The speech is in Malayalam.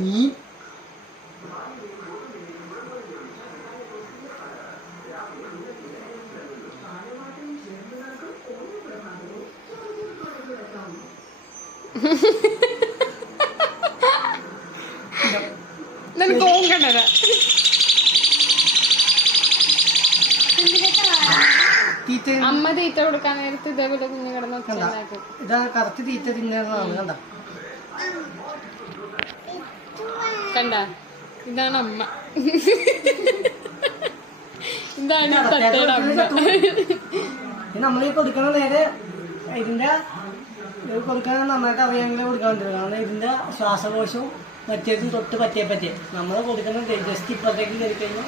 നീ പോകണ്ടത് അമ്മ തീറ്റ കൊടുക്കാൻ നേരത്ത് ഇതേപോലെ കുഞ്ഞു കിടന്ന് ഒച്ചണ്ടാക്കും. ഇതാ കറക്റ്റ് തീറ്റ തിന്നുന്നതാണ്. കണ്ട കണ്ട, ഇതാണ് അമ്മ. ഇതാണ് തത്തയുടെ അമ്മ. നമ്മൾ കൊടുക്കണ നേരെ ഇതിന്റെ കൊടുക്കാൻ നന്നായിട്ട് അറിയാമെങ്കിൽ കൊടുക്കാൻ പറ്റില്ല. കാരണം ഇതിന്റെ ശ്വാസകോശവും മറ്റേതും തൊട്ട് പറ്റിയേ നമ്മൾ കൊടുക്കുന്നത് ജസ്റ്റ് ഇപ്പത്തേക്ക് കയറി കഴിഞ്ഞാൽ